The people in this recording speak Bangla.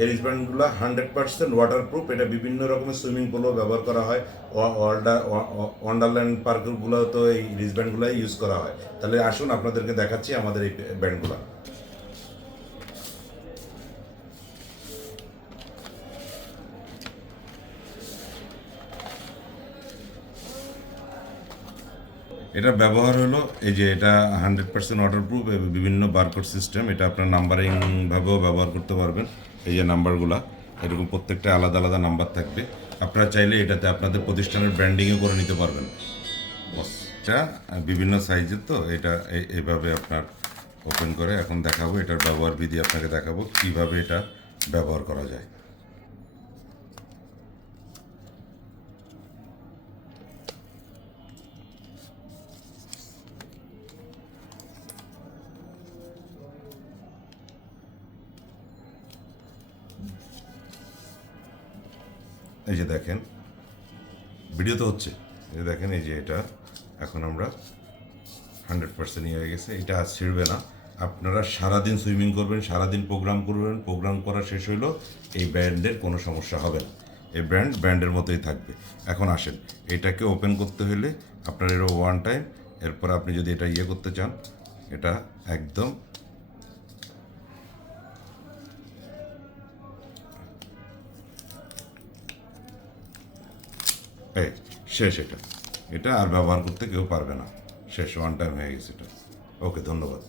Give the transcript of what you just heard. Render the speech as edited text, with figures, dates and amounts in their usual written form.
এই রিসব্যান্ডগুলো 100% ওয়াটারপ্রুফ। এটা বিভিন্ন রকমের সুইমিং পুলও ব্যবহার করা হয়, ওয়ান্ডারল্যান্ড পার্কগুলো তো এই রিসব্যান্ডগুলোই ইউজ করা হয়। তাহলে আসুন আপনাদেরকে দেখাচ্ছি আমাদের এই ব্যান্ডগুলো। এটার ব্যবহার হলো এই যে এটা 100% ওয়াটারপ্রুফ এবং বিভিন্ন বারকোড সিস্টেম। এটা আপনার নাম্বারিংভাবেও ব্যবহার করতে পারবেন। এই যে নাম্বারগুলা এরকম প্রত্যেকটা আলাদা আলাদা নাম্বার থাকবে। আপনারা চাইলে এটাতে আপনাদের প্রতিষ্ঠানের ব্র্যান্ডিংও করে নিতে পারবেন। এটা বিভিন্ন সাইজের, তো এটা এইভাবে আপনার ওপেন করে এখন দেখাবো। এটার ব্যবহার বিধি আপনাকে দেখাবো কীভাবে এটা ব্যবহার করা যায়। এই যে দেখেন, ভিডিও তো হচ্ছে, এই দেখেন এই যে এটা এখন আমরা 100% ইয়ে হয়ে গেছে। এটা আর ছিঁড়বে না। আপনারা সারাদিন সুইমিং করবেন, সারাদিন প্রোগ্রাম করবেন, প্রোগ্রাম করা শেষ হইলো এই ব্র্যান্ডের কোনো সমস্যা হবে না। এই ব্র্যান্ডের মতোই থাকবে। এখন আসেন, এটাকে ওপেন করতে হলে আপনার এরও ওয়ান টাইম, এরপর আপনি যদি এটা ইয়ে করতে চান, এটা একদম এই শেষ। এটা আর ব্যবহার করতে কেউ পারবে না, শেষ, ওয়ান টাইম হয়ে গেছে এটা। ওকে, ধন্যবাদ।